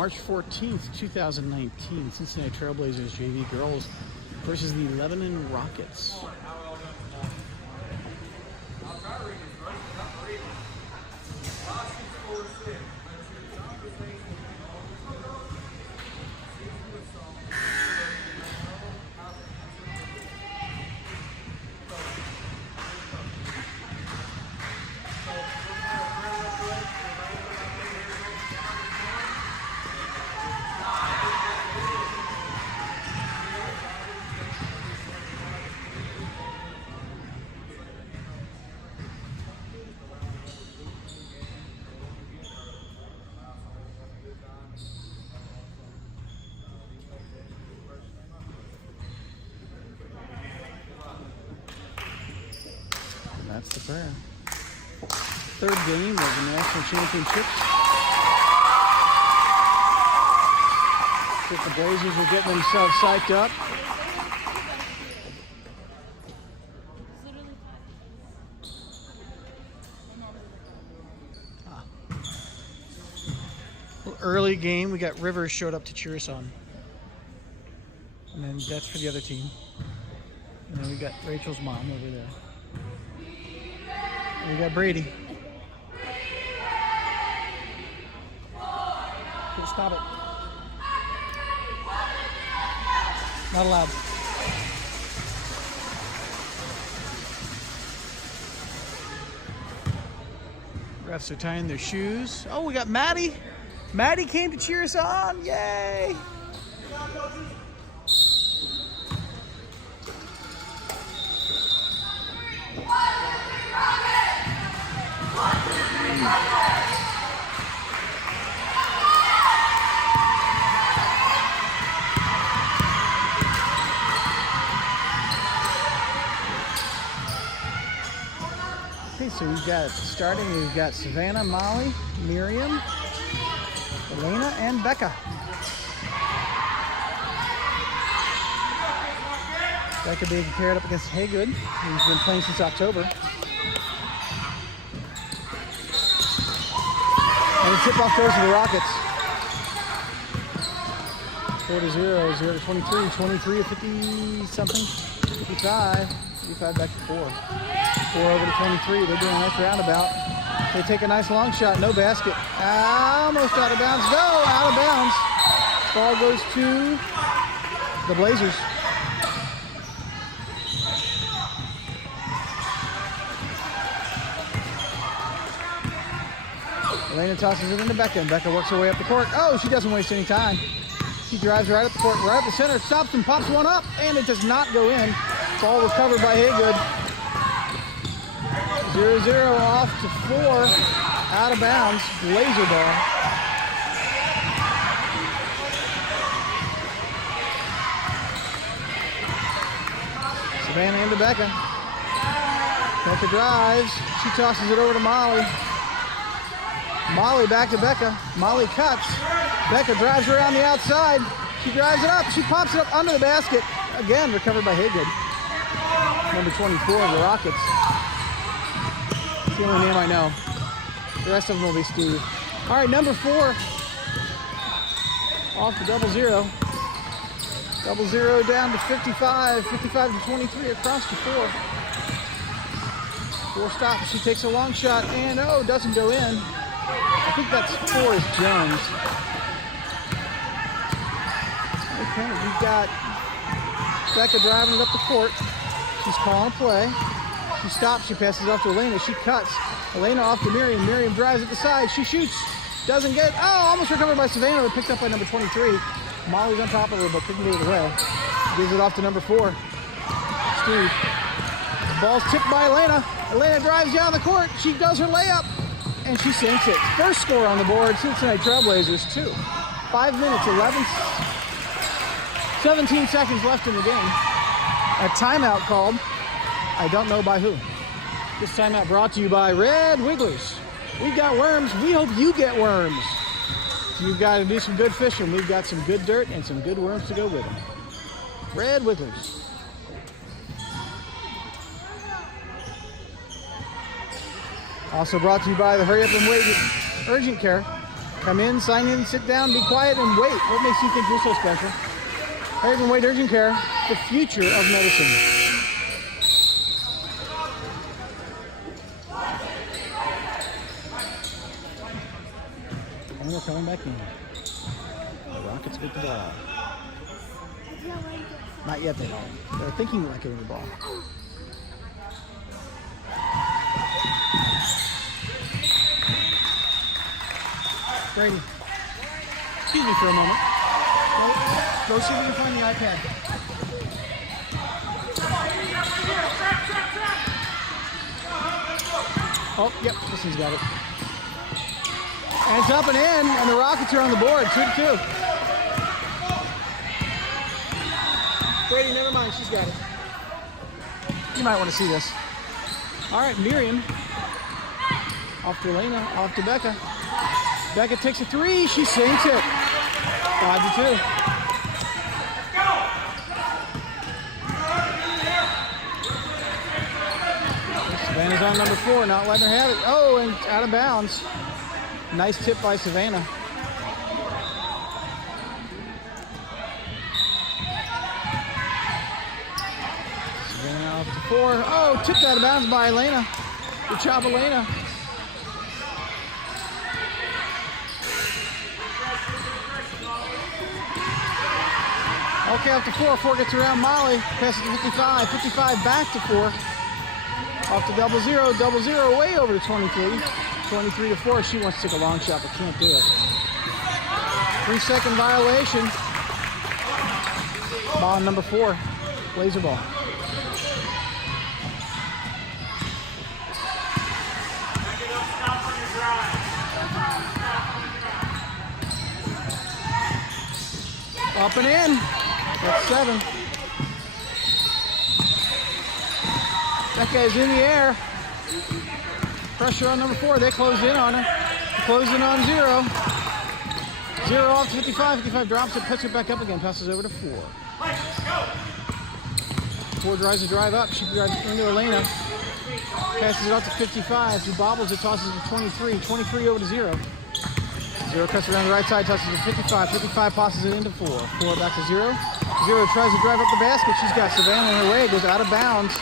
March 14th, 2019, Cincinnati Trailblazers JV girls versus the Lebanon Rockets. That's the prayer. Third game of the national championships. The Blazers are getting themselves psyched up. Early game, we got Rivers showed up to cheer us on. And then that's for the other team. And then we got Rachel's mom over there. We got Brady. Okay, stop it. Not allowed. Refs are tying their shoes. Oh, we got Maddie. Maddie came to cheer us on. Yay! Okay, so we've got starting, we've got Savannah, Molly, Miriam, Elena, and Becca. Becca being paired up against Haygood, who's been playing since October. And the tip-off goes to the Rockets. 4-0, 0-23, 23 of 50-something, 55. 55 back to 4. 4 over to 23. They're doing a nice roundabout. They take a nice long shot. No basket. Almost out of bounds. Go! Out of bounds. Ball goes to the Blazers. Elena tosses it into Becca, and Becca works her way up the court. Oh, she doesn't waste any time. She drives right up the court, right up the center, stops and pops one up, and it does not go in. Ball recovered by Haygood. 0-0 off to 4. Out of bounds. Blazer ball. Savannah into Becca. Becca drives. She tosses it over to Molly. Molly back to Becca. Molly cuts. Becca drives around the outside. She drives it up. She pops it up under the basket. Again, recovered by Haygood. Number 24 of the Rockets. It's the only name I know. The rest of them will be Steve. All right, number 4. Off the 0-0. 0-0 down to 55. 55 to 23 across to 4. 4 stops. She takes a long shot and doesn't go in. I think that's 4 is Jones. Okay, we've got Becca driving it up the court. She's calling a play. She stops. She passes off to Elena. She cuts. Elena off to Miriam. Miriam drives at the side. She shoots. Doesn't get. Almost recovered by Savannah, but picked up by number 23. Molly's on top of her, but couldn't get it away. Gives it off to number 4. Steve. The ball's tipped by Elena. Elena drives down the court. She does her layup, and she sinks it. First score on the board, Cincinnati Trailblazers 2. 5 minutes, 17 seconds left in the game. A timeout called. I don't know by who. This timeout brought to you by Red Wigglers. We've got worms. We hope you get worms. So you've got to do some good fishing. We've got some good dirt and some good worms to go with them. Red Wigglers. Also brought to you by the Hurry Up and Wait Urgent Care. Come in, sign in, sit down, be quiet, and wait. What makes you think you're so special? Urgent Wait, Urgent Care, the future of medicine. And we're coming back in. The Rockets get the ball. Not yet, they don't. They're thinking like getting the ball. Brady, excuse me for a moment. Go see if you can find the iPad. Oh, yep, this one's got it. And it's up and in, and the Rockets are on the board, 2-2. Brady, never mind, she's got it. You might want to see this. All right, Miriam. Off to Elena, off to Becca. Becca takes a three, she sinks it. 5-2. Savannah's on number 4, not letting her have it. Oh, and out of bounds. Nice tip by Savannah. Savannah off to 4. Oh, tipped out of bounds by Elena. Good job, Elena. Okay, off to 4. 4 gets around Molly. Passes to 55. 55 back to 4. Off to 0-0. 0-0 way over to 23. 23-4. She wants to take a long shot, but can't do it. 3-second violation. Ball on number 4. Blazer ball. Up and in. That's 7. Becca is in the air. Pressure on number 4. They close in on her. Close in on 0. 0 off to 55. 55 drops it, puts it back up again. Passes over to 4. 4 drives the drive up. She drives into Elena. Passes it off to 55. She bobbles it, tosses it to 23. 23 over to 0. 0 cuts around the right side, tosses it to 55. 55 passes it into 4. 4 back to 0. 0 tries to drive up the basket. She's got Savannah in her way. Goes out of bounds.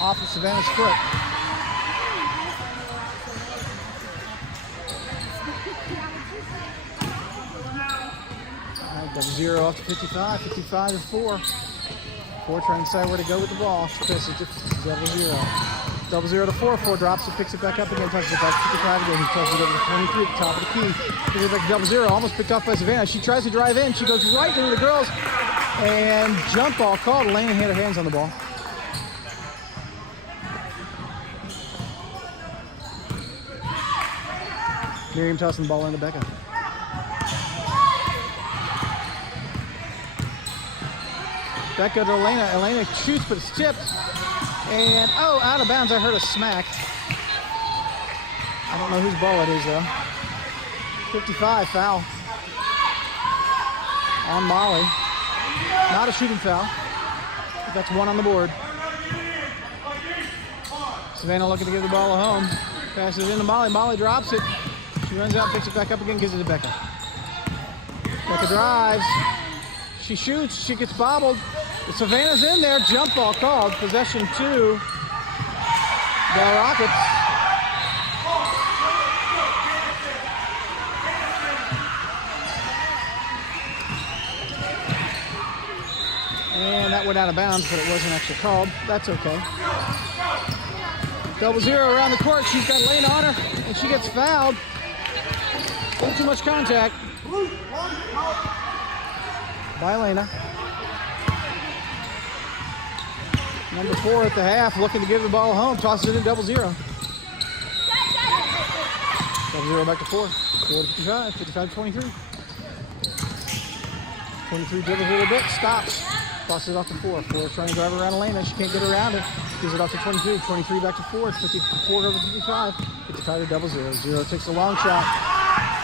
Off of Savannah's foot. All right, 0 off to 55. 55 to 4. 4 trying to decide where to go with the ball. She passes to 0-0. 0-0 to 4. 4 drops it, picks it back up again, touches it back to 55 again. He tosses it over to 23 at the top of the key. Gives it back to 0-0. Almost picked off by Savannah. She tries to drive in. She goes right into the girls. And jump ball called. Elena had her hands on the ball. Miriam tossing the ball into Becca. Becca to Elena. Elena shoots, but it's tipped. And, oh, out of bounds. I heard a smack. I don't know whose ball it is, though. 55, foul. On Molly. Not a shooting foul. But that's 1 on the board. Savannah looking to give the ball a home. Passes it into Molly. Molly drops it. She runs out, picks it back up again, gives it to Becca. Becca drives. She shoots. She gets bobbled. Savannah's in there. Jump ball called. Possession to the Rockets. And that went out of bounds, but it wasn't actually called. That's okay. 0-0 around the court. She's got Elena on her, and she gets fouled. A little too much contact by Elena. Number 4 at the half, looking to give the ball home. Tosses it in 0-0. 0-0 back to 4. 4 to 55. 55 to 23. 23 dribbles a little bit. Stops. Tosses it off to 4. 4 is trying to drive around Elena. She can't get around it. Gives it off to 22. 23 back to 4. 54 over 55. 55 to 0-0. 0 takes a long shot.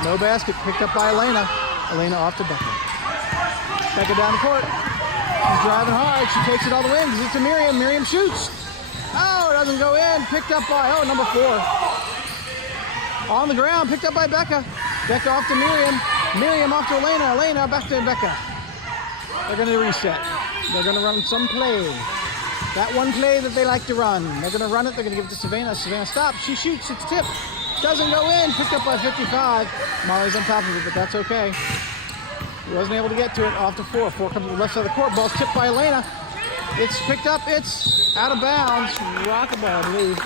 No basket. Picked up by Elena. Elena off to Becca. Becca down the court. She's driving hard. She takes it all the way. Gives it to Miriam. Miriam shoots. Oh, it doesn't go in. Picked up by, number 4. On the ground. Picked up by Becca. Becca off to Miriam. Miriam off to Elena. Elena back to Becca. They're going to reset. They're going to run some play. That one play that they like to run. They're going to run it. They're going to give it to Savannah. Savannah stops. She shoots. It's tipped. Doesn't go in. Picked up by 55. Molly's on top of it, but that's okay. He wasn't able to get to it. Off to 4. 4 comes to the left side of the court. Ball's tipped by Elena. It's picked up. It's out of bounds. Rockaball, I believe.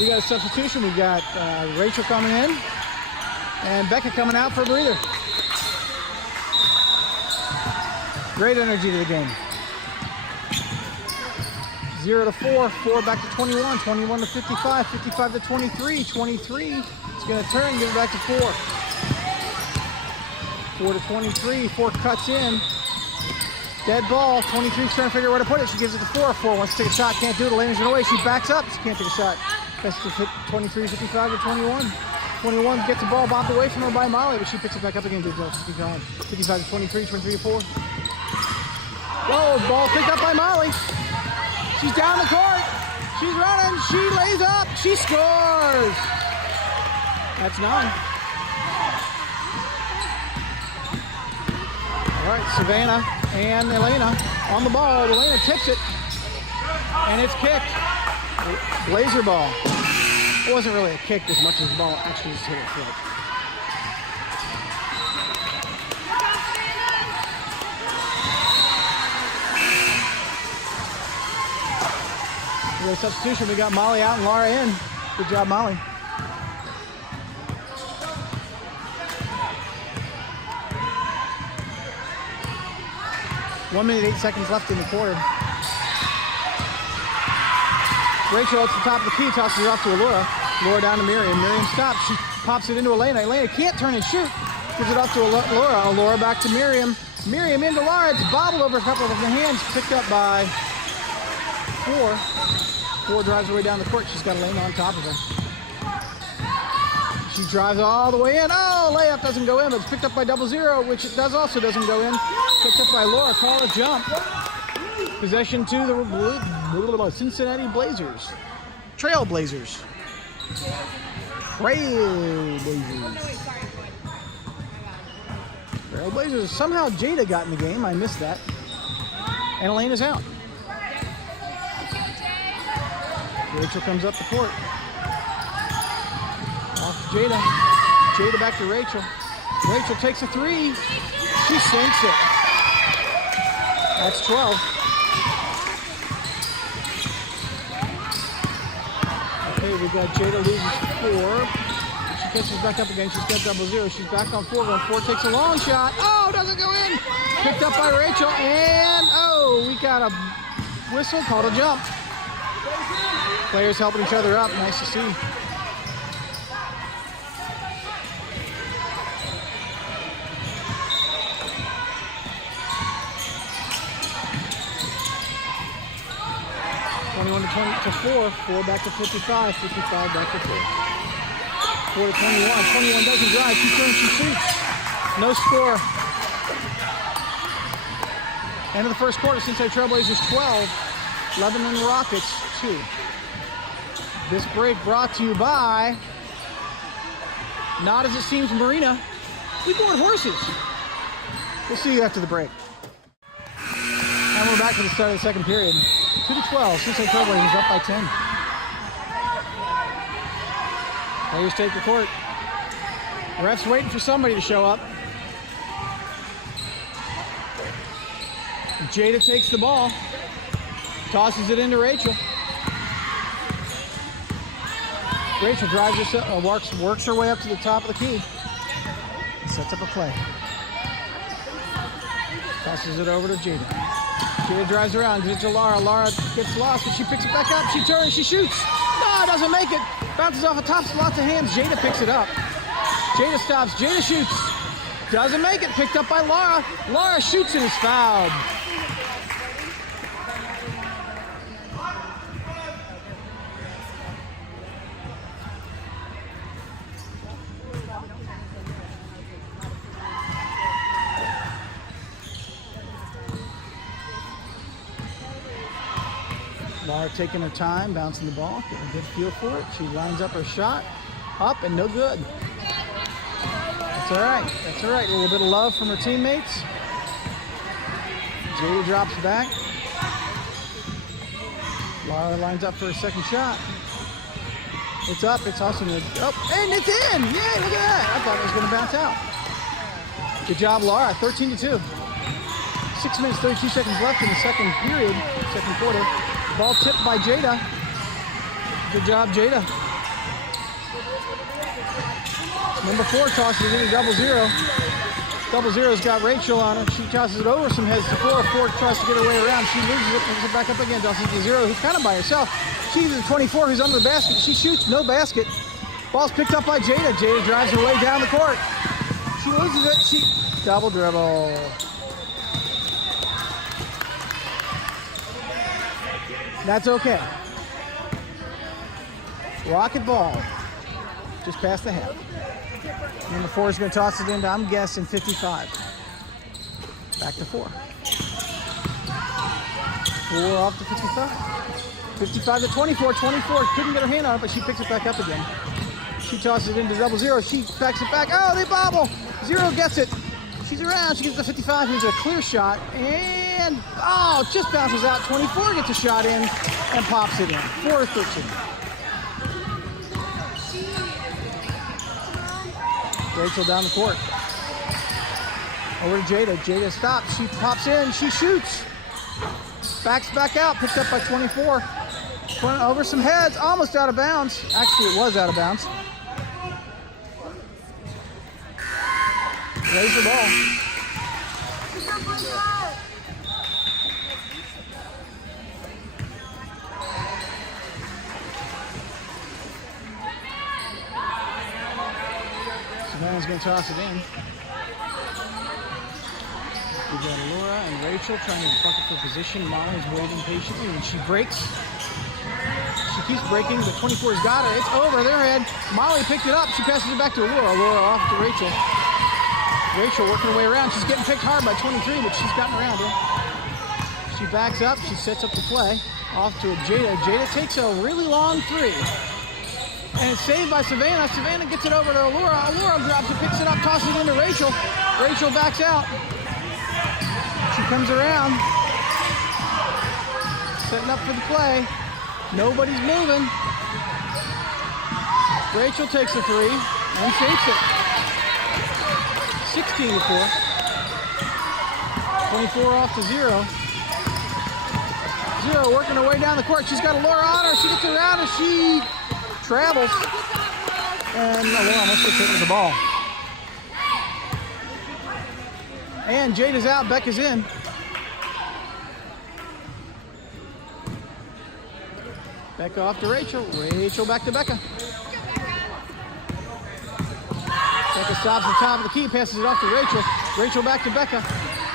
We got a substitution. We got Rachel coming in and Becca coming out for a breather. Great energy to the game. 0 to 4, 4 back to 21, 21 to 55, 55 to 23, 23. It's going to turn, give it back to 4. 4 to 23, 4 cuts in. Dead ball, 23's trying to figure out where to put it. She gives it to 4. 4 wants to take a shot, can't do it. Elena's in the way. She backs up, she can't take a shot. That's to hit 23, 55 to 21. 21 gets the ball bobbed away from her by Molly, but she picks it back up again. Good goal. 55 to 23, 23 to 4. Whoa, ball picked up by Molly. She's down the court. She's running. She lays up. She scores. That's 9. All right, Savannah and Elena on the ball. Elena tips it, and it's kicked. Blazer ball. It wasn't really a kick as much as the ball actually just hit her foot. We got a substitution. We got Molly out and Laura in. Good job, Molly. One minute, 8 seconds left in the quarter. Rachel at the top of the key, tosses it off to Laura. Laura down to Miriam. Miriam stops. She pops it into Elena. Elena can't turn and shoot. Gives it off to Laura. Laura back to Miriam. Miriam into Laura. It's bobbled over a couple of her hands. Picked up by 4. 4 drives her way down the court. She's got Elena on top of her. She drives all the way in. Oh, layup doesn't go in, but it's picked up by 00, which it also doesn't go in. Picked up by Laura. Call a jump. Possession to the Cincinnati Blazers. Trailblazers. Trailblazers. Somehow Jada got in the game. I missed that. And Elena's out. Rachel comes up the court. Off to Jada. Jada back to Rachel. Rachel takes a 3. She sinks it. That's 12. Okay, we got Jada loses 4. She catches back up again. She's got 00. She's back on 4. Going 4 takes a long shot. Oh, doesn't go in. Picked up by Rachel. And, oh, we got a whistle called a jump. Players helping each other up. Nice to see. To 4, 4 back to 55, 55 back to 4. 4 to 21, 21 doesn't drive, she turns, she shoots. No score. End of the first quarter, Cincinnati Trailblazers 12, Lebanon Rockets 2. This break brought to you by Not As It Seems Marina. We board horses. We'll see you after the break. And we're back to the start of the second period. 2 to 12, Cincinnati Trailblazers up by 10. Players take the court. Refs waiting for somebody to show up. Jada takes the ball. Tosses it into Rachel. Rachel drives herself, works her way up to the top of the key. Sets up a play. Tosses it over to Jada. Jada drives around, gives it to Laura. Laura gets lost, but she picks it back up. She turns, she shoots. No, doesn't make it. Bounces off the top, lots of hands. Jada picks it up. Jada stops. Jada shoots. Doesn't make it. Picked up by Laura. Laura shoots and is fouled. Laura taking her time, bouncing the ball, getting a good feel for it. She lines up her shot, up and no good. That's all right. That's all right. A little bit of love from her teammates. Jada drops back. Laura lines up for her second shot. It's up. It's awesome. Oh, and it's in. Yay, look at that. I thought it was going to bounce out. Good job, Laura. 13-2. 6 minutes, 32 seconds left in the second period, second quarter. Ball tipped by Jada. Good job, Jada. Number 4 tosses it into 0-0. 0-0's got Rachel on it. She tosses it over some heads to 4. 4 tries to get her way around. She loses it, picks it back up again. Tosses it to 0, who's kind of by herself. She's the 24 who's under the basket. She shoots, no basket. Ball's picked up by Jada. Jada drives her way down the court. She loses it. She double dribble. That's okay. Rocket ball. Just past the half. Number 4 is going to toss it into, I'm guessing, 55. Back to 4. 4 off to 55. 55 to 24. 24 couldn't get her hand on it, but she picks it back up again. She tosses it into 0-0. She backs it back. Oh, they bobble. 0 gets it. She's around. She gets the 55. Here's a clear shot. And, oh, just bounces out. 24 gets a shot in and pops it in. 4-13. Rachel down the court. Over to Jada. Jada stops. She pops in. She shoots. Backs back out. Picked up by 24. Over some heads. Almost out of bounds. Actually, it was out of bounds. Raise the ball. Savannah's going to toss it in. We've got Laura and Rachel trying to bucket for position. Molly's waiting patiently and she breaks. She keeps breaking, but 24's got her. It's over their head. Molly picked it up. She passes it back to Laura. Laura off to Rachel. Rachel working her way around. She's getting picked hard by 23, but she's gotten around her. She backs up. She sets up the play. Off to Jada. Jada takes a really long 3. And it's saved by Savannah. Savannah gets it over to Allura. Allura drops it, picks it up, tosses it into Rachel. Rachel backs out. She comes around. Setting up for the play. Nobody's moving. Rachel takes the 3 and takes it. 16-4. 24 off to 0. 0 working her way down the court. She's got Allura on her. She gets around her. She travels. And Allura almost gets hit with the ball. And Jada's out. Becca's in. Becca off to Rachel. Rachel back to Becca. Becca stops at the top of the key, passes it off to Rachel. Rachel back to Becca.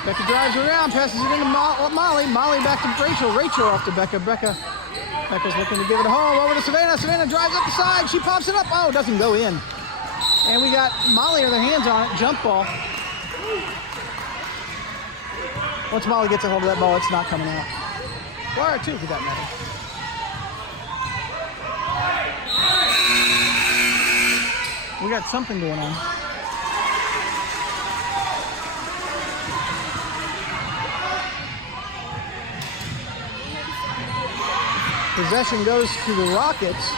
Becca drives around, passes it into Molly. Molly back to Rachel. Rachel off to Becca. Becca's looking to give it home. Over to Savannah. Savannah drives up the side. She pops it up. Oh, doesn't go in. And we got Molly with her hands on it. Jump ball. Once Molly gets a hold of that ball, it's not coming out. Or 2 for that matter. We got something going on. Possession goes to the Rockets.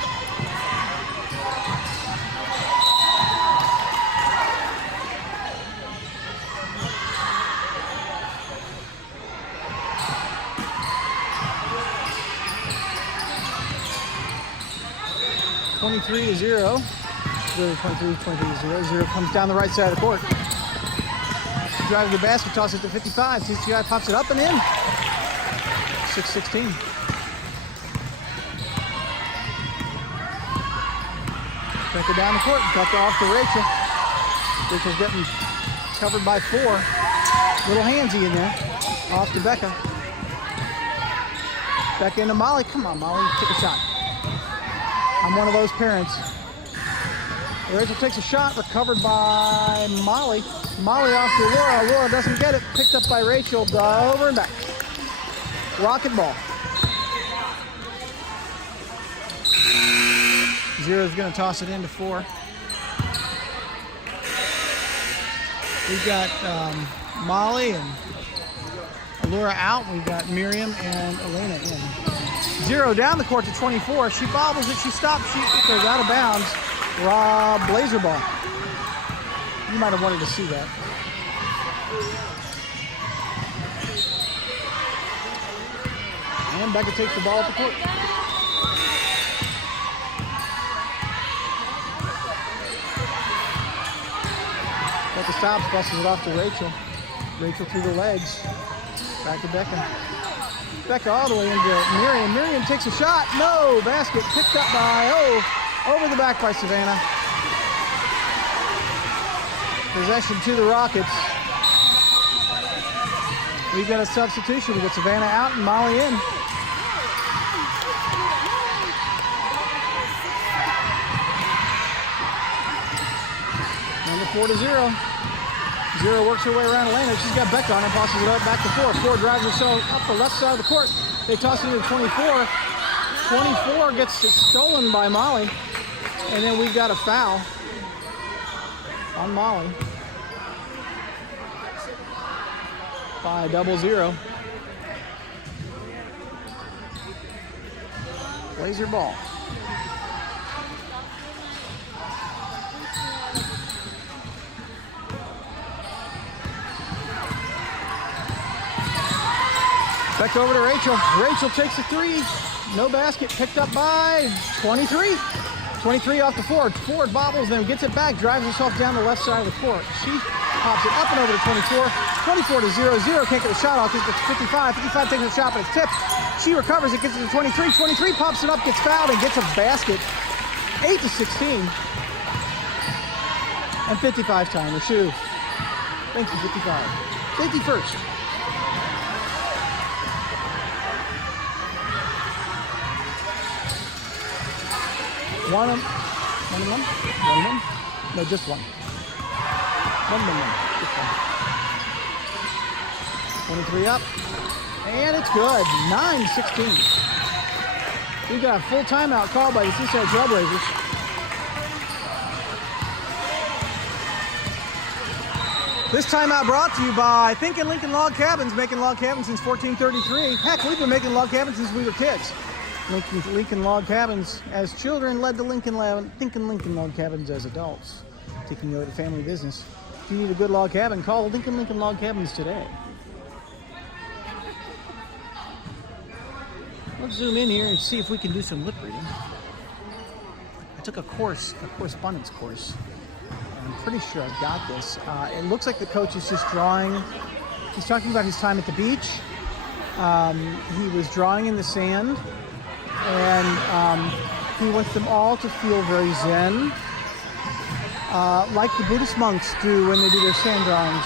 (23-0). 23-0. 0 comes down the right side of the court. She drives the basket, tosses it to 55. CCI pops it up and in. 6-16. Becca down the court. Becca off to Rachel. Rachel's getting covered by 4. Little handsy in there. Off to Becca. Becca into Molly. Come on, Molly. Take a shot. I'm one of those parents. Rachel takes a shot, recovered by Molly. Molly off to Laura. Laura doesn't get it. Picked up by Rachel. Over and back. Rocket ball. Zero's going to toss it into 4. We've got Molly and Allura out. We've got Miriam and Elena in. Zero down the court to 24. She bobbles it. She stops. She goes out of bounds. Raw Blazer ball. You might have wanted to see that. And Becca takes the ball at the court. Becca stops, busts it off to Rachel. Rachel through the legs. Back to Becca. Becca all the way into Miriam. Miriam takes a shot. No, basket picked up by, over the back by Savannah. Possession to the Rockets. We've got a substitution. We've got Savannah out and Molly in. Number 4-0. Zero works her way around Elena. She's got Becca on her, passes it up back to 4. 4 drives herself up the left side of the court. They toss it into 24. 24 gets stolen by Molly. And then we've got a foul on Molly by 0-0. Blazer ball. Back over to Rachel. Rachel takes a 3. No basket. Picked up by 23. 23 off the Ford. Ford bobbles, then gets it back. Drives herself down the left side of the court. She pops it up and over to 24. 24-0. 0 can't get a shot off. It's 55. 55 takes a shot, but it's tipped. She recovers. It gets it to 23. 23 pops it up, gets fouled, and gets a basket. 8-16. And 55 time. Her shoe. Thank you, 55. Safety first. One. No, just one. One. Just one. 23 up. And it's good. 9-16. We've got a full timeout called by the Cincinnati Trailblazers. This timeout brought to you by Thinkin' Lincoln Log Cabins, making log cabins since 1433. Heck, we've been making log cabins since we were kids. Lincoln Log Cabins as children led to Thinkin' Lincoln Log Cabins as adults, taking you over to family business. If you need a good log cabin, call Lincoln Log Cabins today. Let's zoom in here and see if we can do some lip reading. I took a correspondence course. I'm pretty sure I've got this. It looks like the coach is just drawing. He's talking about his time at the beach. He was drawing in the sand. And he wants them all to feel very zen, like the Buddhist monks do when they do their sand drawings.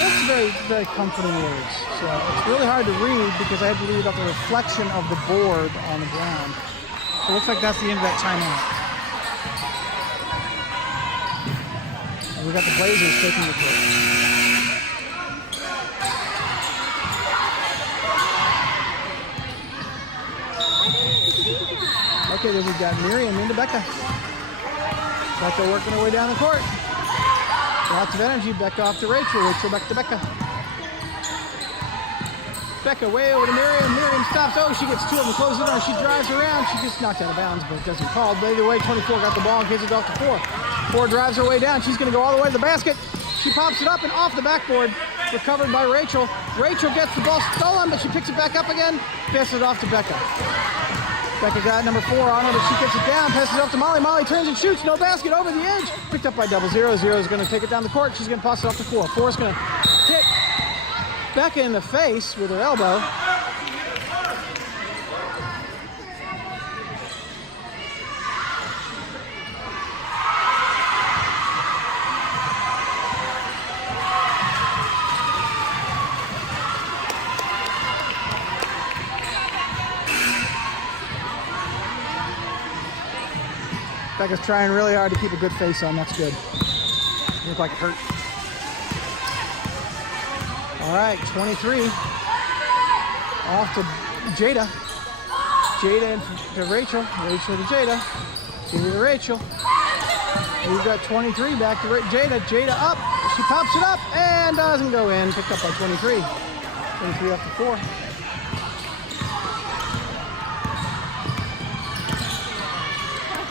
That's very, very comforting words. So it's really hard to read because I had to read about the reflection of the board on the ground. It looks like that's the end of that timeout. And we got the Blazers taking the court. Okay, then we've got Miriam into Becca. Becca working her way down the court. Lots of energy. Becca off to Rachel. Rachel back to Becca. Becca way over to Miriam. Miriam stops. Oh, she gets 2 of them. Closes it on. She drives around. She gets knocked out of bounds, but it doesn't call. But either way, 24 got the ball and gives it off to 4. 4 drives her way down. She's going to go all the way to the basket. She pops it up and off the backboard. Recovered by Rachel. Rachel gets the ball stolen, but she picks it back up again. Passes it off to Becca. Becca got number 4 on her, but she gets it down, passes it off to Molly. Molly turns and shoots, no basket, over the edge. Picked up by 0-0. 0 is going to take it down the court. She's going to pass it off to 4. 4 is going to hit Becca in the face with her elbow. Becca's trying really hard to keep a good face on. That's good. Look like it hurt. All right, 23. Off to Jada. Jada to Rachel. Rachel to Jada. Give it to Rachel. We've got 23 back to Jada. Jada up. She pops it up and doesn't go in. Picked up by 23. 23 up to 4.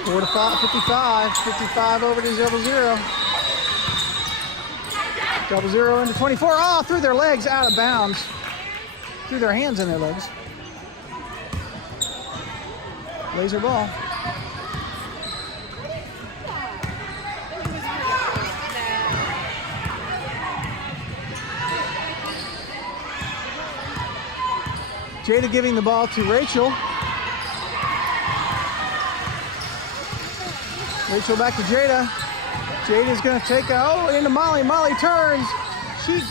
Four to 5, 55. 55 over to 0-0. 0-0 into 24. Oh, through their legs, out of bounds. Through their hands and their legs. Laser ball. Jada giving the ball to Rachel. Rachel back to Jada. Jada's going to take into Molly. Molly turns. She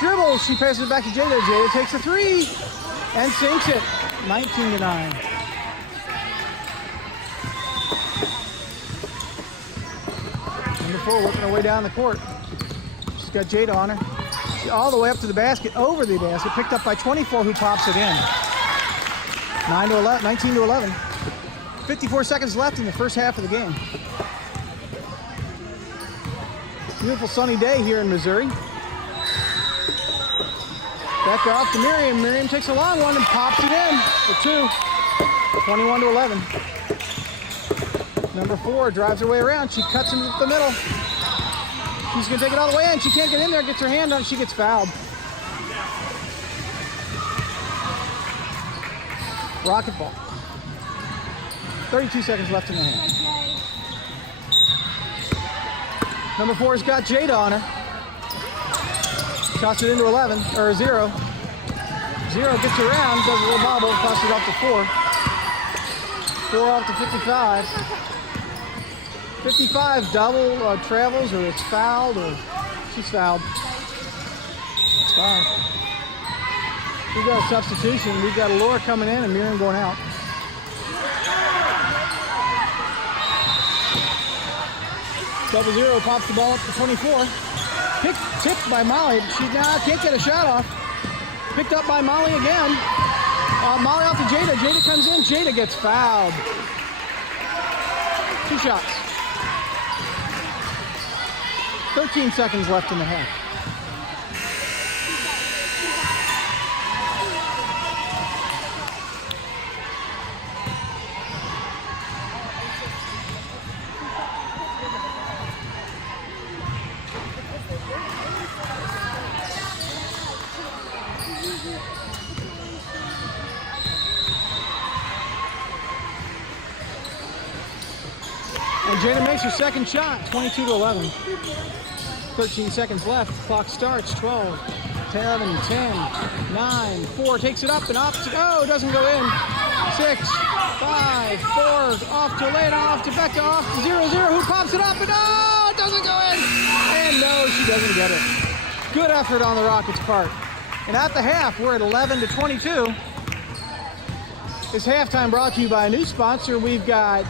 dribbles. She passes it back to Jada. Jada takes a 3 and sinks it. 19-9. Number 4 working her way down the court. She's got Jada on her. All the way up to the basket, over the basket, picked up by 24, who pops it in. 19-11. 54 seconds left in the first half of the game. Beautiful sunny day here in Missouri. Back off to Miriam. Miriam takes a long one and pops it in for 2. 21-11. Number 4 drives her way around. She cuts into the middle. She's going to take it all the way in. She can't get in there. Gets her hand on it. She gets fouled. Rocket ball. 32 seconds left in the half. Number 4's got Jada on her. Toss it into 11, or 0. 0 gets around, does a little bobble, tosses it off to 4. 4 off to 55. 55 double travels, or it's fouled, or she's fouled. It's fine. We've got a substitution. We've got Laura coming in and Miriam going out. Double 0 pops the ball up to 24. Tipped by Molly. She now can't get a shot off. Picked up by Molly again. Molly out to Jada. Jada comes in. Jada gets fouled. 2 shots. 13 seconds left in the half. And Jada makes her second shot, 22-11. 13 seconds left. Clock starts. 12, 7, 10, 9, 4. Takes it up and off to go. Doesn't go in. 6, 5, 4. Off to Elena. Off to Becca. Off to 0-0. Who pops it up? And oh, it doesn't go in. And no, she doesn't get it. Good effort on the Rockets' part. And at the half, we're at 11-22. This halftime brought to you by a new sponsor. We've got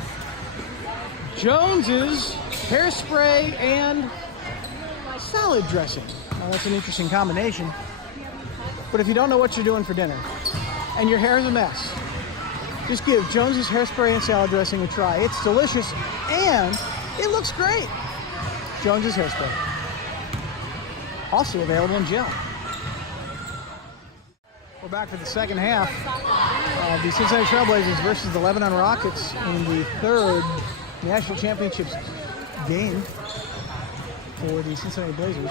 Jones's hairspray and salad dressing. Now that's an interesting combination. But if you don't know what you're doing for dinner and your hair is a mess, just give Jones's hairspray and salad dressing a try. It's delicious and it looks great. Jones's hairspray. Also available in gel. We're back for the second half of the Cincinnati Trailblazers versus the Lebanon Rockets in the third National Championships game for the Cincinnati Blazers.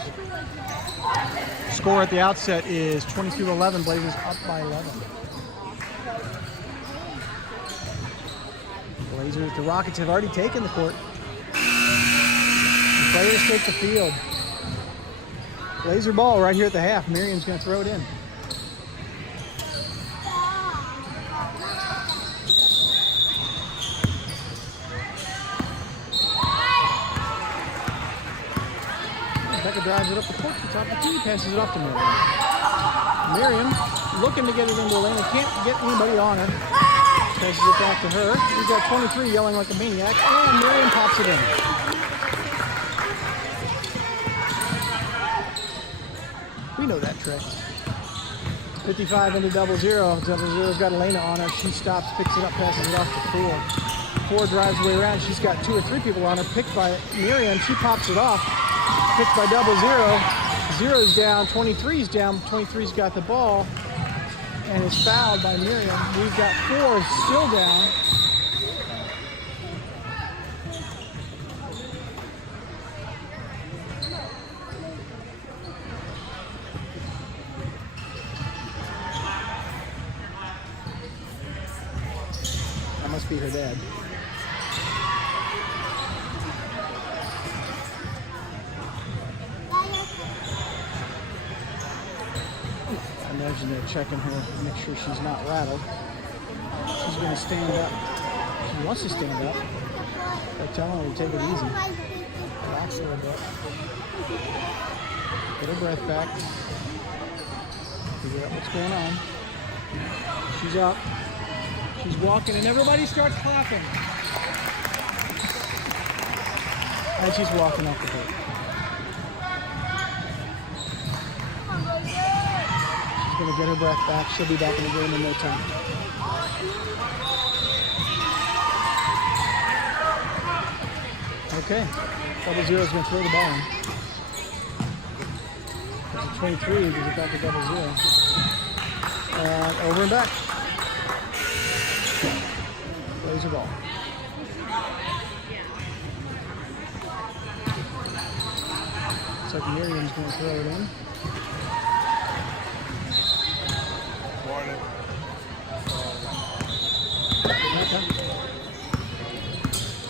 Score at the outset is 22-11. Blazers up by 11. Blazers, the Rockets have already taken the court. The players take the field. Blazer ball right here at the half. Miriam's going to throw it in. Becca drives it up the court to the top of the key, passes it off to Miriam. Miriam looking to get it into Elena, can't get anybody on her. Passes it back to her. We've got 23 yelling like a maniac, and Miriam pops it in. We know that trick. 55 into 0-0. 0-0's got Elena on her. She stops, picks it up, passes it off to 4. 4 drives the way around. She's got 2 or 3 people on her. Picked by Miriam. She pops it off. Picked by 00. 0's down. 23's down. 23's got the ball and is fouled by Miriam. We've got 4 still down. That must be her dad. I imagine they're checking her, make sure she's not rattled. She's going to stand up. She wants to stand up. They're telling her to take it easy. Relax a little bit. Get her breath back. Figure out what's going on. She's up. She's walking, and everybody starts clapping. And she's walking off the court. She's going to get her breath back. She'll be back in the game in no time. Okay. 00 is going to throw the ball in. It's a 23, gives it back to 00. Over and back. Plays the ball. Looks like Miriam's going to throw it in.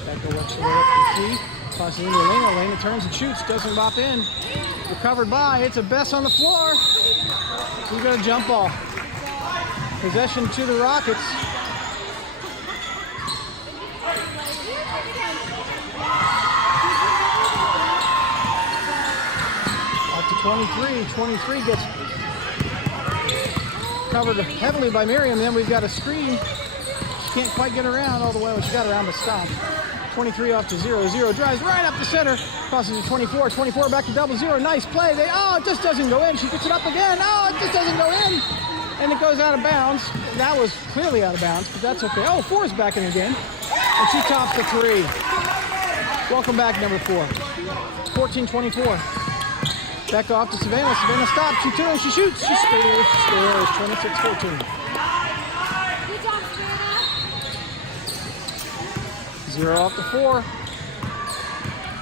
Becca works her way up to 3. Tosses into Elena. Elena turns and shoots. Doesn't bop in. Recovered by. It's a Bess on the floor. We got a jump ball. Possession to the Rockets. Up to 23. 23 gets covered heavily by Miriam. Then we've got a screen. She can't quite get around all the way. Well, she got around but stopped. 23 off to 0. 0 drives right up the center. Crosses to 24. 24 back to 00. Nice play. It just doesn't go in. She gets it up again. Oh, it just doesn't go in. And it goes out of bounds. That was clearly out of bounds, but that's okay. Oh, 4 is back in the game. And she tops the 3. Welcome back, number 4. 14-24. Back off to Savannah. Savannah stops. She turns. She shoots. She scores. 26-14. 0 off to 4.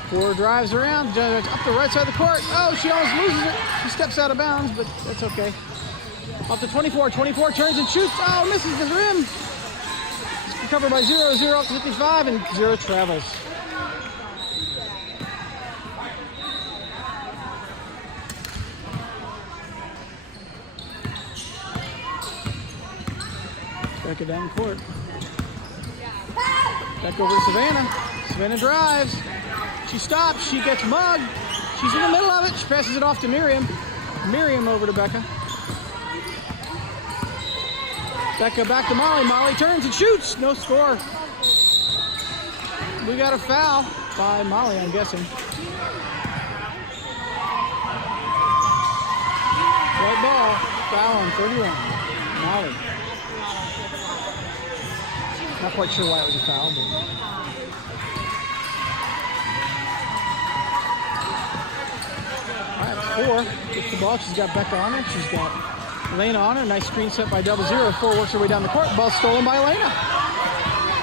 4 drives around. Up the right side of the court. Oh, she almost loses it. She steps out of bounds, but that's okay. Up to 24. 24 turns and shoots. Oh, misses the rim. It's recovered by 0. 0 up to 55, and 0 travels. Back it down the court. Back over to Savannah. Savannah drives. She stops. She gets mugged. She's in the middle of it. She passes it off to Miriam. Miriam over to Becca. Becca back to Molly. Molly turns and shoots. No score. We got a foul by Molly, I'm guessing. White ball. Foul on 31. Molly. Not quite sure why it was a foul, but... All right, 4 gets the ball. She's got Becca on her. She's got Elena on her. Nice screen set by 00. 4 works her way down the court. Ball stolen by Elena.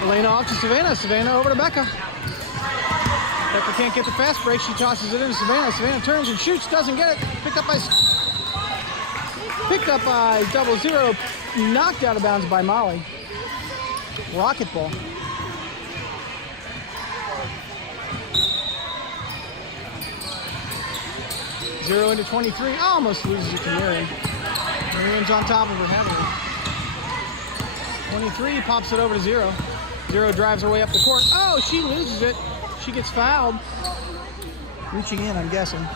Elena off to Savannah. Savannah over to Becca. Becca can't get the fast break. She tosses it into Savannah. Savannah turns and shoots. Doesn't get it. Picked up by 00. Knocked out of bounds by Molly. Rocket ball. Zero into 23. Almost loses it to Miriam. Miriam's on top of her heavily. 23 pops it over to 0. 0 drives her way up the court. Oh, she loses it. She gets fouled. Reaching in, I'm guessing.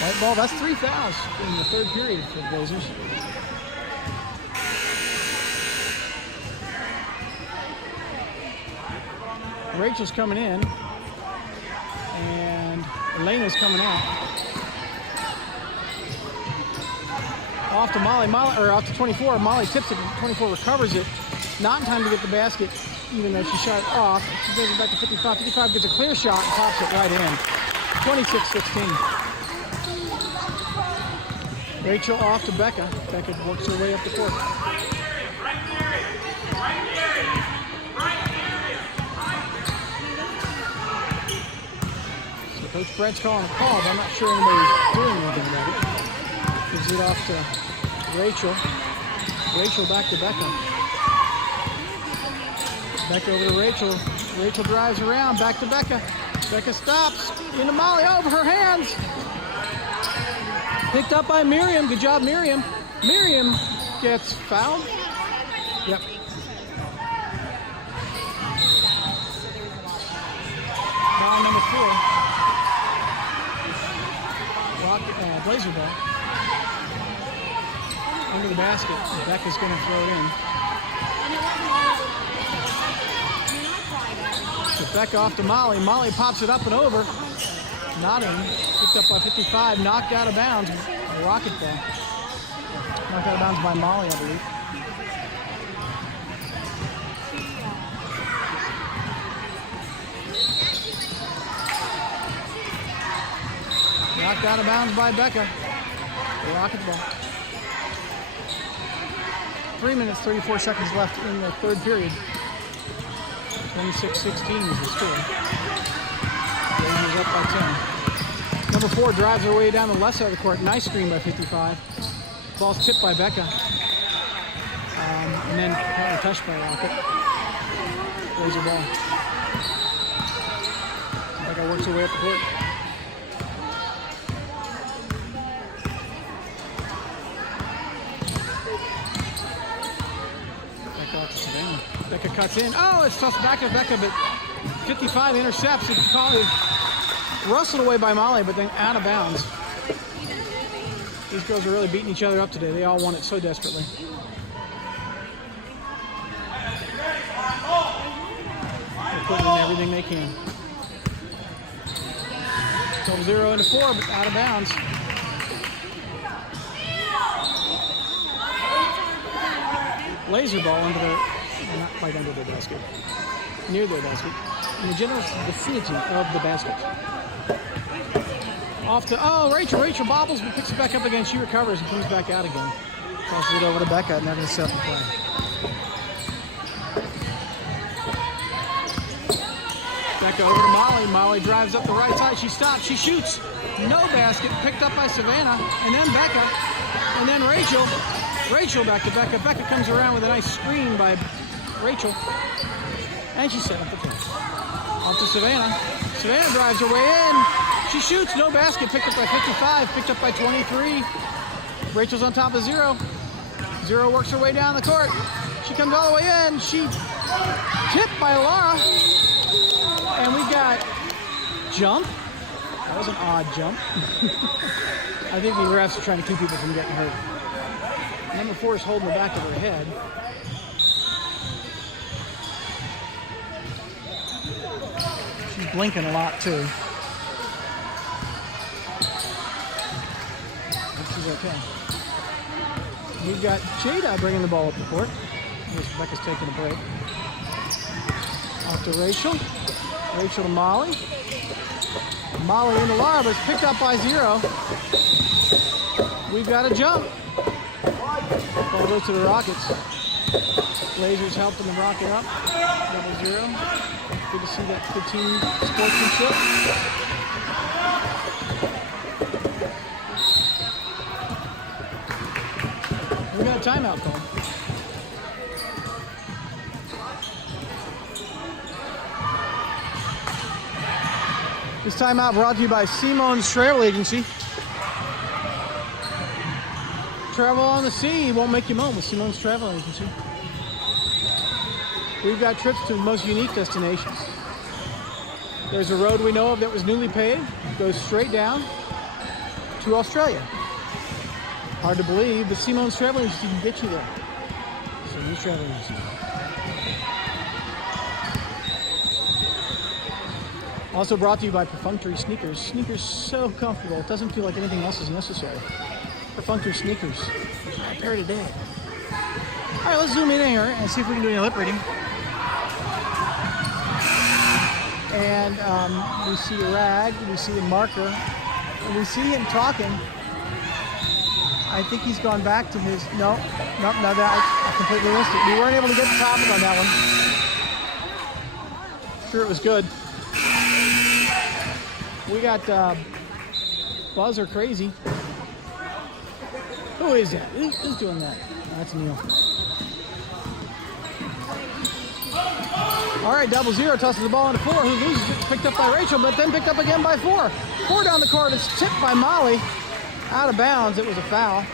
White ball. That's 3 fouls in the 3rd period for the Blazers. Rachel's coming in, and Elena's coming out. Off to Molly, or off to 24. Molly tips it, 24 recovers it. Not in time to get the basket, even though she shot it off. She goes back to 55. 55 gets a clear shot and pops it right in. 26-16. Rachel off to Becca. Becca works her way up the court. So Coach Brett's calling a call, but I'm not sure anybody's doing anything about it. Gives it off to Rachel. Rachel back to Becca. Becca over to Rachel. Rachel drives around, back to Becca. Becca stops, into Molly, over her hands. Picked up by Miriam. Good job, Miriam. Miriam gets fouled. Yep. Foul number 4. Blazer ball. Under the basket. Becca's going to throw it in. So Becca off to Molly. Molly pops it up and over. Not in. Picked up by 55. Knocked out of bounds. A rocket ball. Knocked out of bounds by Molly, I believe. Knocked out of bounds by Becca. A rocket ball. 3 minutes, 34 seconds left in the third period. 26-16 is the score. Blazers up by 10. Number 4 drives her way down the left side of the court. Nice screen by 55. Ball's tipped by Becca. And then apparently touched by Rocket. Blazer ball. Becca works her way up the court. Becca cuts in. Oh, it's tossed back to Becca, but 55 intercepts. It's probably rustled away by Molly, but then out of bounds. These girls are really beating each other up today. They all want it so desperately. They're putting in everything they can. 12-0 into 4, but out of bounds. Laser ball under the, not quite under their basket, near their basket, in the general vicinity of the basket. Off to, Rachel bobbles, but picks it back up again. She recovers and comes back out again. Tosses it over to Becca, and they're going to set the play. Becca over to Molly. Molly drives up the right side. She stops. She shoots. No basket. Picked up by Savannah, and then Becca, and then Rachel. Rachel back to Becca. Becca comes around with a nice screen by Rachel. And she's setting up the play. Off to Savannah. Savannah drives her way in. She shoots. No basket. Picked up by 55. Picked up by 23. Rachel's on top of 0. 0 works her way down the court. She comes all the way in. She tipped by Laura. And we got jump. That was an odd jump. I think the refs are trying to keep people from getting hurt. Number 4 is holding the back of her head. She's blinking a lot too. But she's okay. We've got Jada bringing the ball up the court. Becca's taking a break. Off to Rachel. Rachel to Molly. Molly into Laura, but it's picked up by 0. We've got a jump. Ball goes to the Rockets. Blazers helping the Rocket up. 0-0. Good to see that good team sportsmanship. We got a timeout call. This timeout brought to you by Simon's Travel Agency. Travel on the sea won't make you moan with Simon's Travel Agency. We've got trips to the most unique destinations. There's a road we know of that was newly paved, goes straight down to Australia. Hard to believe, but Simon's Travel Agency can get you there. Simon's Travel Agency. Also brought to you by Perfunctory Sneakers. Sneakers so comfortable, it doesn't feel like anything else is necessary. Perfunctory sneakers. A pair today. All right, let's zoom in here and see if we can do any lip reading. And we see a rag, we see a marker, and we see him talking. I think he's gone back to his, no, that I completely missed it. We weren't able to get the topic on that one. Sure, it was good. We got Buzzer Crazy. Who is that? Who's doing that? Oh, that's Neil. All right, 0-0 tosses the ball into 4. Who loses it? Picked up by Rachel, but then picked up again by 4. 4 down the court. It's tipped by Molly. Out of bounds. It was a foul.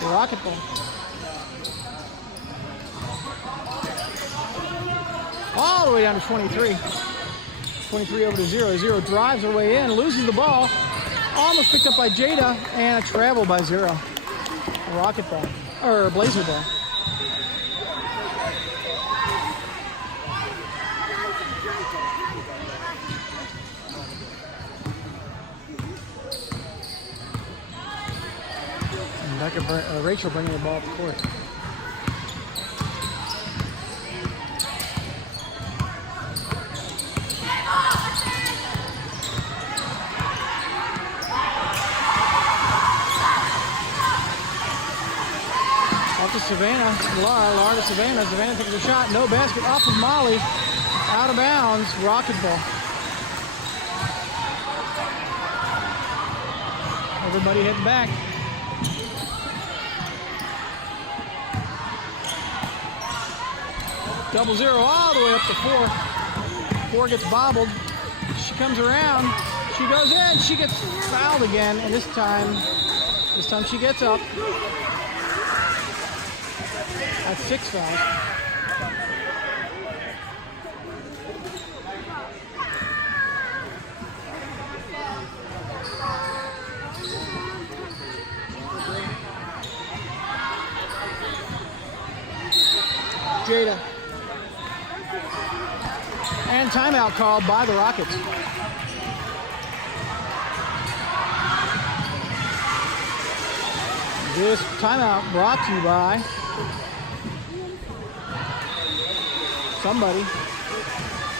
The Rocket ball. All the way down to 23. 23 over to 0. 0 drives her way in, loses the ball. Almost picked up by Jada, and a travel by 0. A Rocket ball, or a Blazer ball. And Rachel bringing the ball up the court. Savannah, Laura to Savannah. Savannah takes a shot, no basket, off of Molly, out of bounds, Rocket ball. Everybody heading back. Double 0 all the way up to 4. 4 gets bobbled. She comes around, she goes in, she gets fouled again, and this time she gets up. That's 6 fouls. Jada. And timeout called by the Rockets. This timeout brought to you by somebody.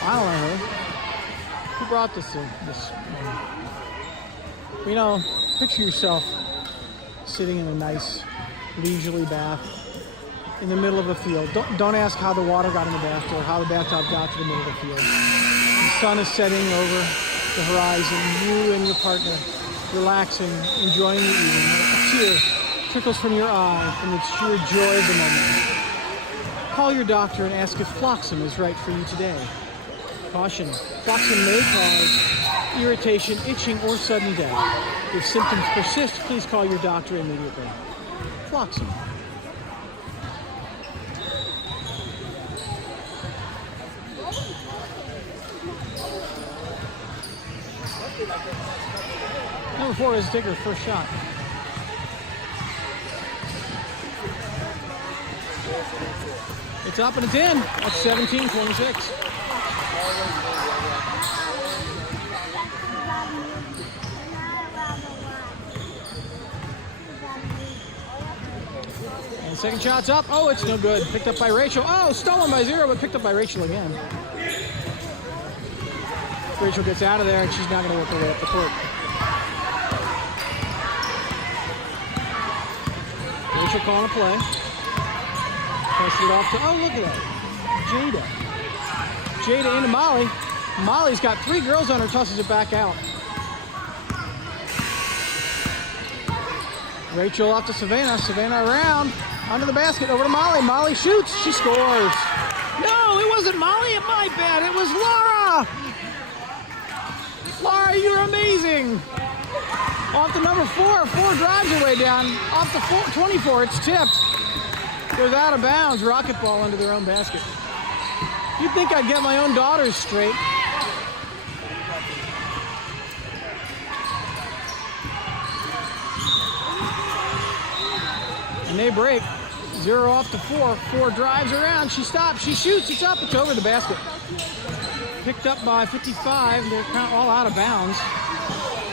I don't know who. Who brought this in? You know, picture yourself sitting in a nice, leisurely bath in the middle of a field. Don't ask how the water got in the bathtub or how the bathtub got to the middle of the field. The sun is setting over the horizon. You and your partner relaxing, enjoying the evening. A tear trickles from your eye from the sheer joy of the moment. Call your doctor and ask if Floxam is right for you today. Caution, Floxam may cause irritation, itching, or sudden death. If symptoms persist, please call your doctor immediately. Floxam. Number 4 is to take her first shot. It's up and it's in. That's 17-26. And the second shot's up. Oh, it's no good. Picked up by Rachel. Oh, stolen by 0, but picked up by Rachel again. Rachel gets out of there and she's not going to work her way up the court. Rachel calling a play. Passes it off to, oh, look at that. Jada into Molly. Molly's got 3 girls on her, tosses it back out. Rachel off to Savannah. Savannah around. Under the basket. Over to Molly. Molly shoots. She scores. No, it wasn't Molly. My bad. It was Laura. Laura, you're amazing. Off the number 4. 4 drives her way down. Off the 24. It's tipped. Goes out of bounds. Rocket ball into their own basket. You'd think I'd get my own daughters straight. And they break. 0 off to 4. 4 drives around. She stops. She shoots. It's up. It's over the basket. picked up by 55. They're kind of all out of bounds.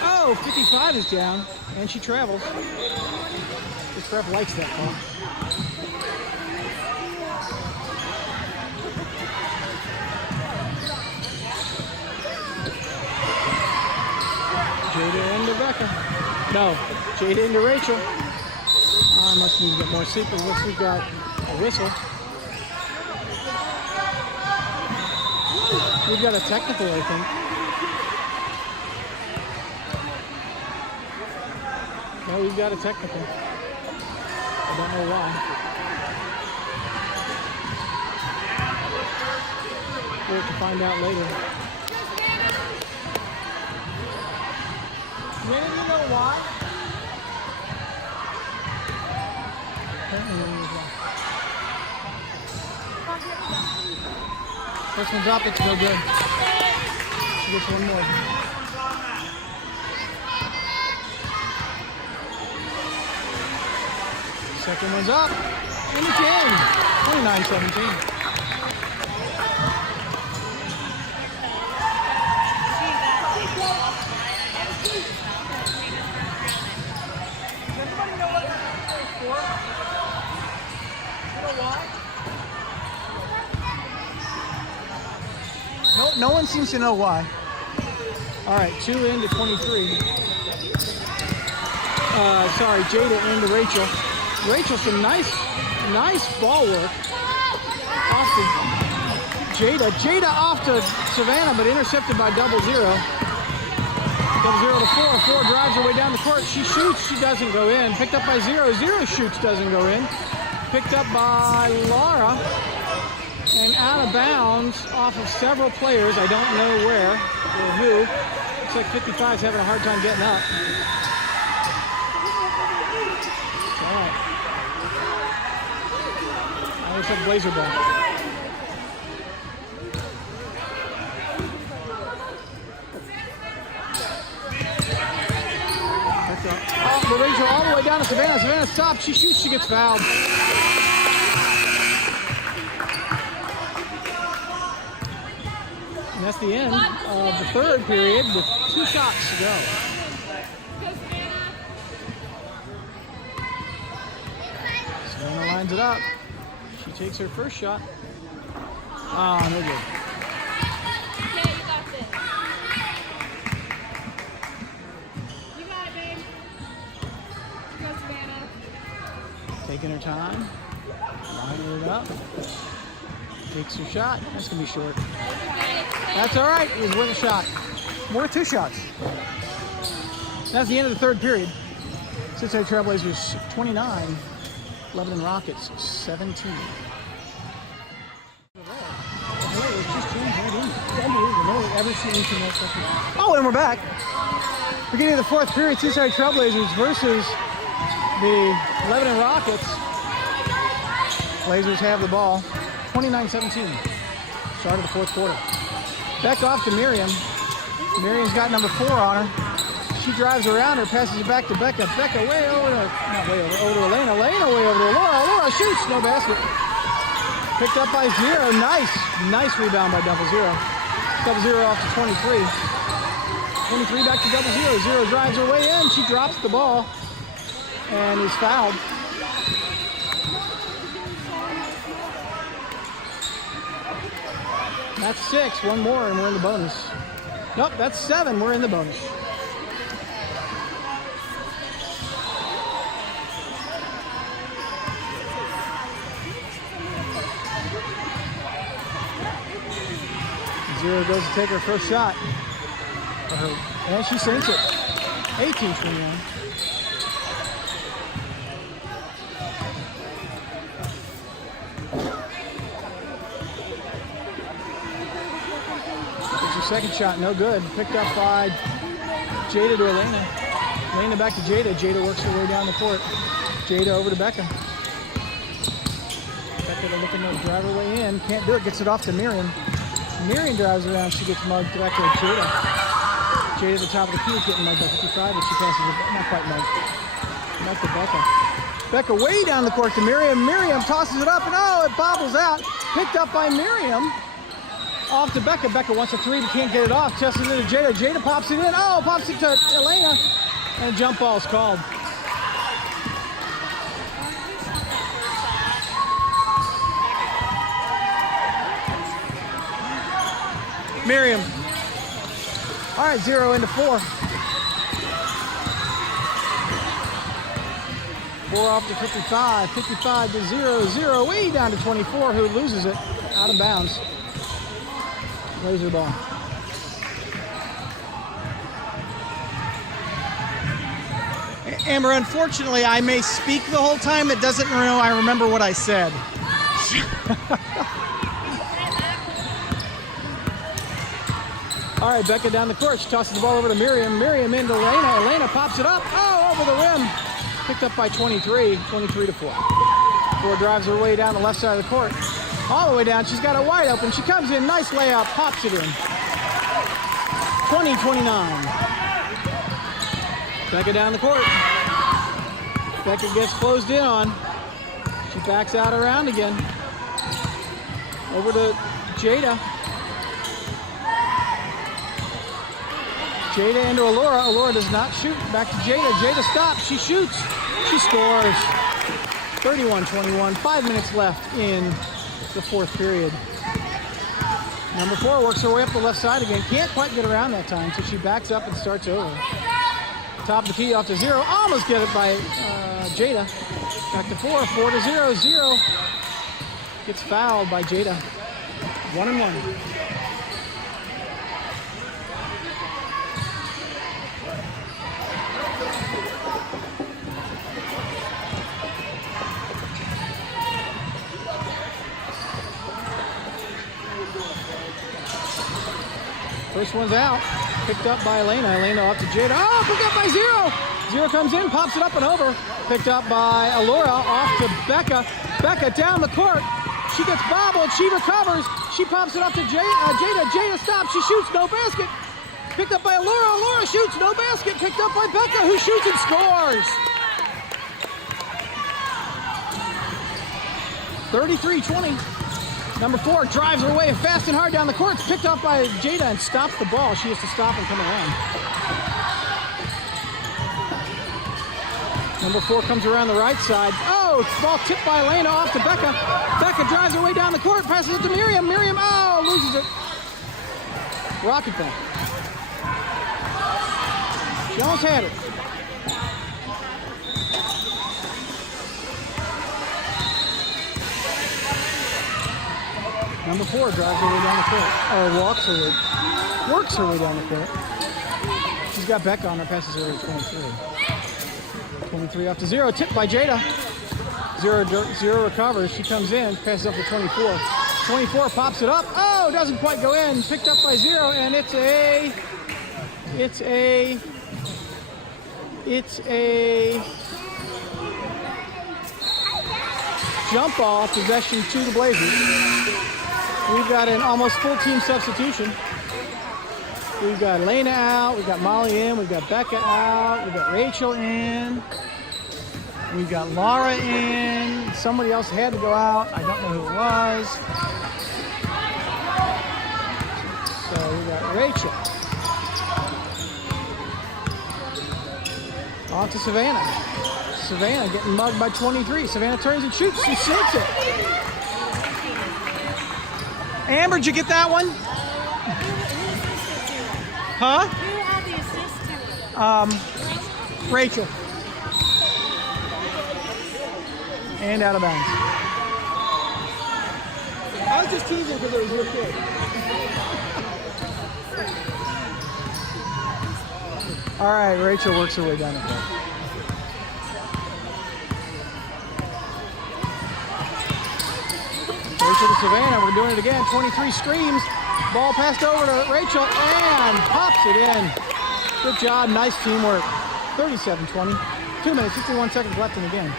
Oh, 55 is down, and she travels. This ref likes that call. Jada into Becca. No, Jada into Rachel. I must need to get more sequence. We've got a whistle. We've got a technical, I think. No, we've got a technical. I don't know why. We'll have to find out later. Maybe you know why? First one's up, it's no good. She gets one more. Second one's up, and it's in. 29-17. No one seems to know why. All right, 2 into 23. Sorry, Jada into Rachel. Rachel, some nice ball work. Off to Jada. Jada off to Savannah, but intercepted by 0-0. 0-0 to 4. 4 drives her way down the court. She shoots, she doesn't go in. Picked up by 0. 0 shoots, doesn't go in. Picked up by Laura. And out of bounds off of several players. I don't know where or who. Looks like 55's having a hard time getting up. All right. Now looks like Blazer ball. That's up. Oh, the Rachel all the way down to Savannah. Savannah stops. She shoots. She gets fouled. And that's the end of the third period with 2 shots to go. Savannah lines it up. She takes her first shot. Oh, no good. Yeah, you got this. You got it, babe. Go, Savannah. Taking her time. Lining it up. Takes her shot. That's going to be short. That's all right. It was worth a shot. Worth 2 shots. That's the end of the third period. Cincinnati Trailblazers 29, Lebanon Rockets 17. Oh, and we're back. Beginning of the fourth period, Cincinnati Trailblazers versus the Lebanon Rockets. Blazers have the ball. 29-17. Start of the fourth quarter. Back off to Miriam. Miriam's got number 4 on her. She drives around her, passes it back to Becca. Becca way over to, not way over to Elena. Elena way over to Laura. Laura shoots, no basket. Picked up by 0. Nice rebound by 0-0. 0-0 off to 23. 23 back to 0-0. 0 drives her way in. She drops the ball and is fouled. That's 6. One more and we're in the bonus. Nope, that's 7. We're in the bonus. Zero goes to take her first shot. And she sinks it. 18-21. Second shot, no good. Picked up by Jada to Elena. Elena back to Jada. Jada works her way down the court. Jada over to Becca. Becca looking to drive her way in. Can't do it. Gets it off to Miriam. Miriam drives around. She gets mugged back to Jada. Jada at the top of the key is getting mugged by 55, but she passes it. Not quite mugged. Back to Becca. Becca way down the court to Miriam. Miriam tosses it up, and oh, it bobbles out. Picked up by Miriam. Off to Becca. Becca wants a three, but can't get it off. Tests it into Jada. Jada pops it in. Oh, pops it to Elena. And a jump ball is called. Miriam. All right, 0 into 4. 4 off to 55. 55 to 0. 0 way down to 24, who loses it out of bounds. Laser ball. Amber, unfortunately, I may speak the whole time. It doesn't know I remember what I said. All right, Becca down the court. She tosses the ball over to Miriam. Miriam into Elena. Elena pops it up. Oh, over the rim. Picked up by 23. 23 to 4. 4 drives her way down the left side of the court. All the way down. She's got it wide open. She comes in. Nice layup. Pops it in. 20-29. Becca down the court. Becca gets closed in on. She backs out around again. Over to Jada. Jada into Alora. Alora does not shoot. Back to Jada. Jada stops. She shoots. She scores. 31-21. 5 minutes left in the fourth period. Number 4 works her way up the left side again. Can't quite get around that time, so she backs up and starts over. Top of the key off to 0. Almost get it by Jada. Back to 4. 4 to 0. 0. Gets fouled by Jada. 1-1. First one's out. Picked up by Elena. Elena off to Jada. Oh, picked up by 0. 0 comes in, pops it up and over. Picked up by Alora. Off to Becca. Becca down the court. She gets bobbled. She recovers. She pops it up to Jada. Jada stops. She shoots. No basket. Picked up by Alora. Alora shoots. No basket. Picked up by Becca, who shoots and scores. 33-20. Number 4 drives her way fast and hard down the court. It's picked up by Jada and stops the ball. She has to stop and come around. Number 4 comes around the right side. Oh, ball tipped by Elena off to Becca. Becca drives her way down the court, passes it to Miriam. Miriam, oh, loses it. Rocket ball. She almost had it. Number 4 drives her way down the court, or works her way down the court. She's got Becca on her, passes her to 23. 23 off to 0, tipped by Jada. 0 recovers, she comes in, passes up to 24. 24 pops it up, oh, doesn't quite go in, picked up by 0, and it's a jump ball, possession to the Blazers. We've got an almost full team substitution. We've got Elena out, we've got Molly in, we've got Becca out, we've got Rachel in, we've got Laura in, somebody else had to go out, I don't know who it was. So we got Rachel. Off to Savannah. Savannah getting mugged by 23. Savannah turns and shoots, she sinks it. Amber, did you get that one? Huh? Who had the assist to it? Rachel. And out of bounds. I was just teasing because it was your kid. All right, Rachel works her way down the court. Rachel to Savannah, we're doing it again. 23 screams. Ball passed over to Rachel and pops it in. Good job, nice teamwork. 37-20. 2 minutes, 51 seconds left in the game.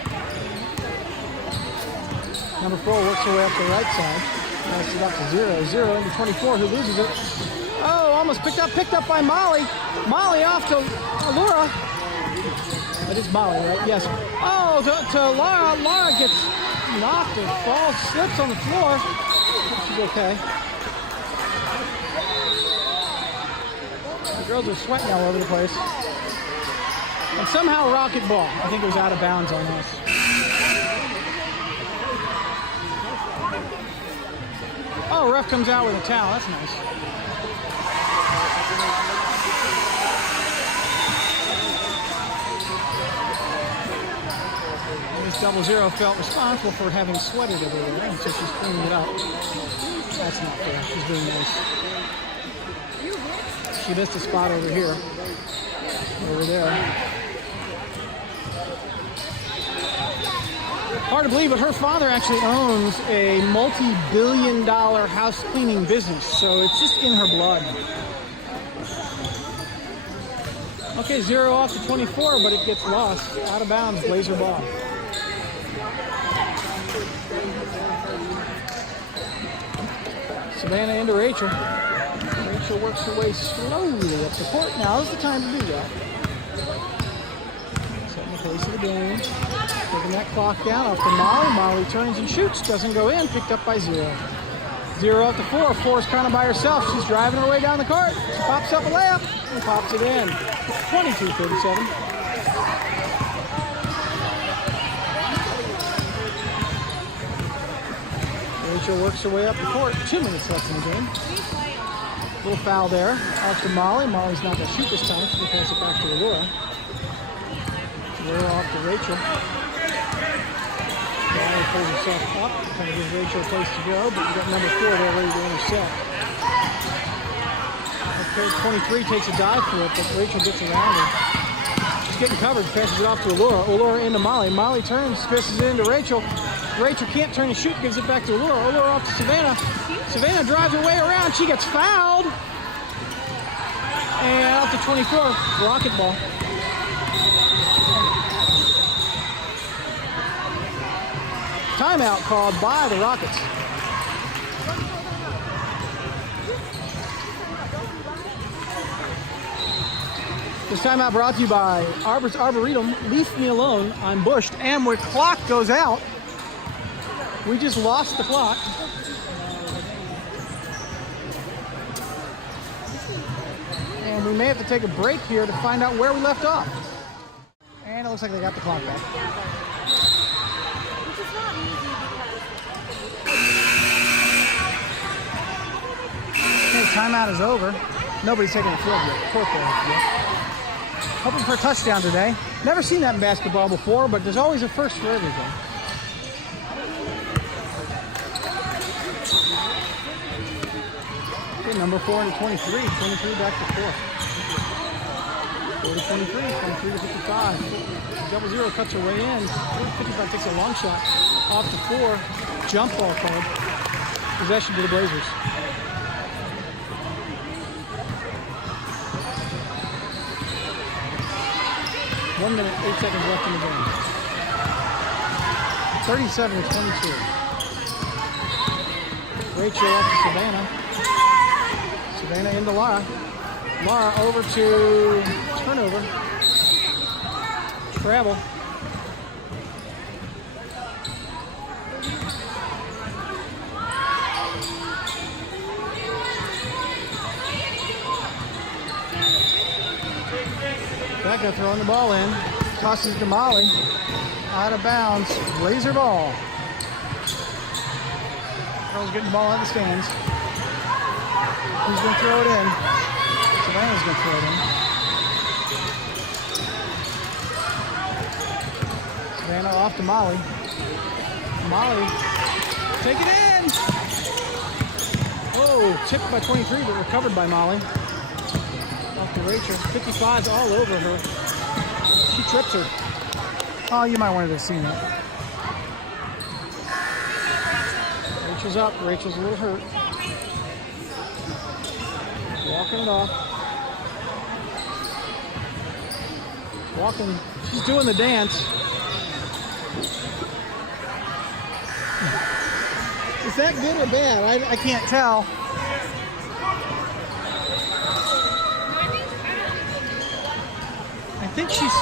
Number 4 works her way up the right side. Passes it up to 0. 0 into 24, who loses it. Oh, almost picked up by Molly. Molly off to Laura. That is Molly, right? Yes. Oh, to Laura. Laura gets knocked and falls, slips on the floor. She's okay. Girls are sweating all over the place. And somehow rocket ball. I think it was out of bounds on us. Oh, ref comes out with a towel. That's nice. And this 00 felt responsible for having sweated everywhere, and so she's cleaning it up. That's not fair. She's being nice. She missed a spot over here. Over there. Hard to believe, but her father actually owns a multi-billion-dollar house cleaning business, so it's just in her blood. Okay, 0 off to 24, but it gets lost. Out of bounds, Blazer ball. Savannah into Rachel. Rachel works her way slowly up the court. Now's the time to do that. Setting the pace of the game. Taking that clock down off to Molly. Molly turns and shoots. Doesn't go in. Picked up by 0. 0 up to 4. 4's kind of by herself. She's driving her way down the court. She pops up a layup and pops it in. 22-37. Rachel works her way up the court. 2 minutes left in the game. Little foul there. Off to Molly. Molly's not going to shoot this time. She can pass it back to Laura. Laura off to Rachel. Molly pulls herself up. Trying to give Rachel a place to go, but you got number 4 there ready to intercept. Okay, 23 takes a dive for it, but Rachel gets around her. She's getting covered. Passes it off to Allura. Allura into Molly. Molly turns, passes it into Rachel. Rachel can't turn and shoot, gives it back to Allura. Allura off to Savannah. Savannah drives her way around. She gets fouled. And off to 24. Rocket ball. Timeout called by the Rockets. This timeout brought to you by Arboretum. Leave me alone. I'm bushed. And where clock goes out, we just lost the clock. And we may have to take a break here to find out where we left off. And it looks like they got the clock back. Okay, timeout is over. Nobody's taking the field yet. Court there yet. Hoping for a touchdown today. Never seen that in basketball before, but there's always a first for everything. Okay, number 4 to 23. 23 back to 4. 4 to 23. 23 to 55. 00 cuts her way in. 55 takes a long shot. Off to 4. Jump ball called. Possession to the Blazers. One minute, 8 seconds left in the game. 37 to 22. Rachel up to Savannah. Savannah into Lara. Lara over to turnover. Travel. Becca throwing the ball in. Tosses to Molly. Out of bounds. Blazer ball. Girls getting the ball out of the stands. Who's going to throw it in? Savannah's going to throw it in. Savannah off to Molly. Molly. Take it in! Oh, tipped by 23, but recovered by Molly. Off to Rachel. 55's all over her. She trips her. Oh, you might want to have seen that. Rachel's up. Rachel's a little hurt. Walking it off. Walking. She's doing the dance. Is that good or bad? I can't tell. I think she's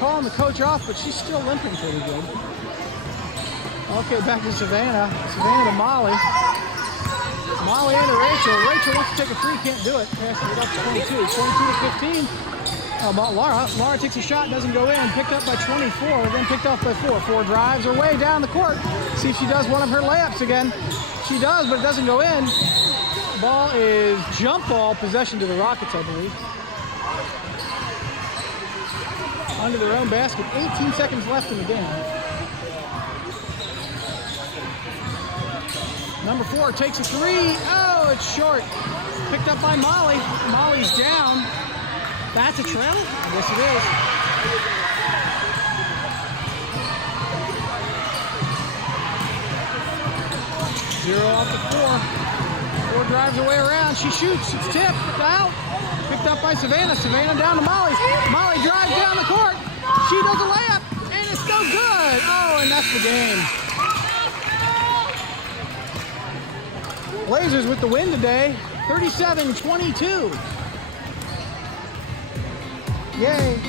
calling the coach off, but she's still limping pretty good. Okay, back to Savannah. Savannah to Molly. Molly into Rachel. Rachel wants to take a free, can't do it. Passes it up to 22. 22 to 15. Laura takes a shot, doesn't go in. Picked up by 24, then picked off by 4. 4 drives her way down the court. See if she does one of her layups again. She does, but it doesn't go in. Ball is jump ball, possession to the Rockets, I believe. Under their own basket. 18 seconds left in the game. Number 4 takes a 3. Oh, it's short. Picked up by Molly. Molly's down. That's a trail? Yes, it is. Zero off the 4. 4 drives away around. She shoots. It's tipped. Out. Picked up by Savannah. Savannah down to Molly. Molly drives down the court. She does a layup. And it's no good. Oh, and that's the game. Blazers with the win today. 37-22. Yay.